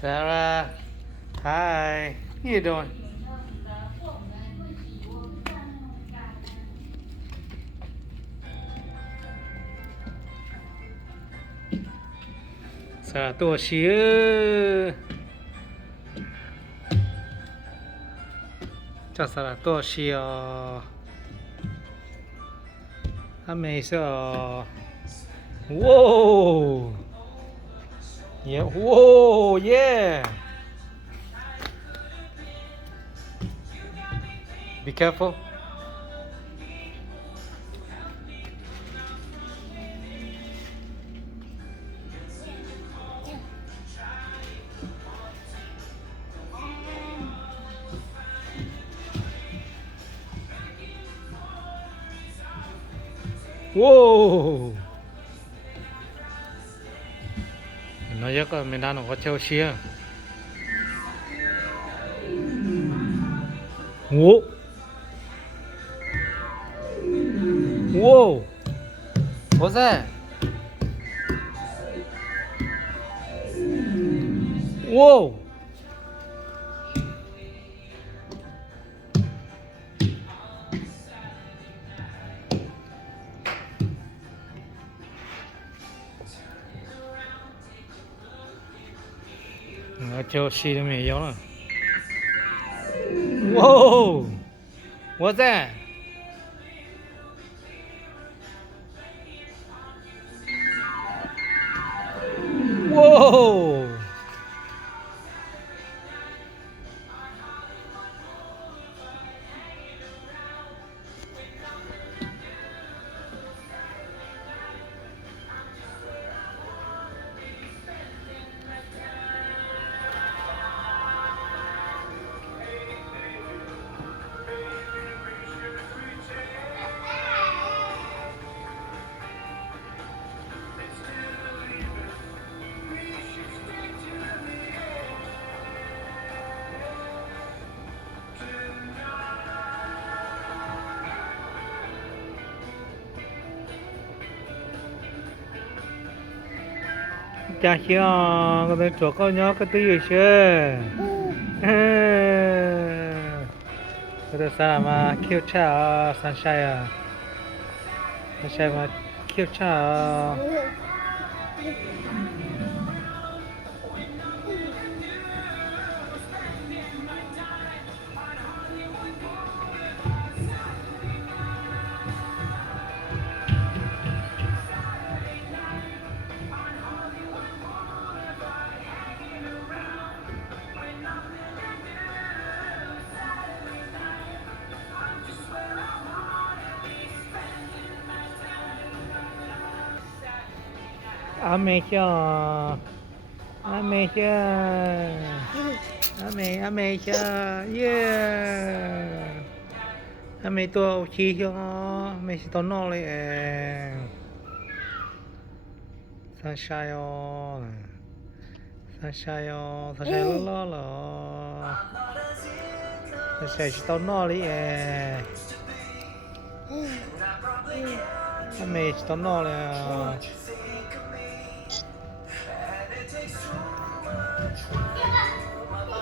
Sarah, hi. What you doing? Sarah 多些，叫 Sarah 多些哦，还没说，哇耶，哇耶，Be careful. Wow. Nó rất là mình đang có treo xia. Wow. Wow. What's that? Wow. Nó treo xia mày yếu rồi. Wow. What's that? Whoa! Chà xíu, có tên chuột có nhó cái tí gì xưa. Cái đó sao mà kêu cha sunshine à? Sunshine mà kêu cha. Ame cho, ame cho, ame cho, yeah. Ame tua chi cho, ame si to no le, sunshine oh, sunshine lo lo, sunshine si to no le, ame si to no le.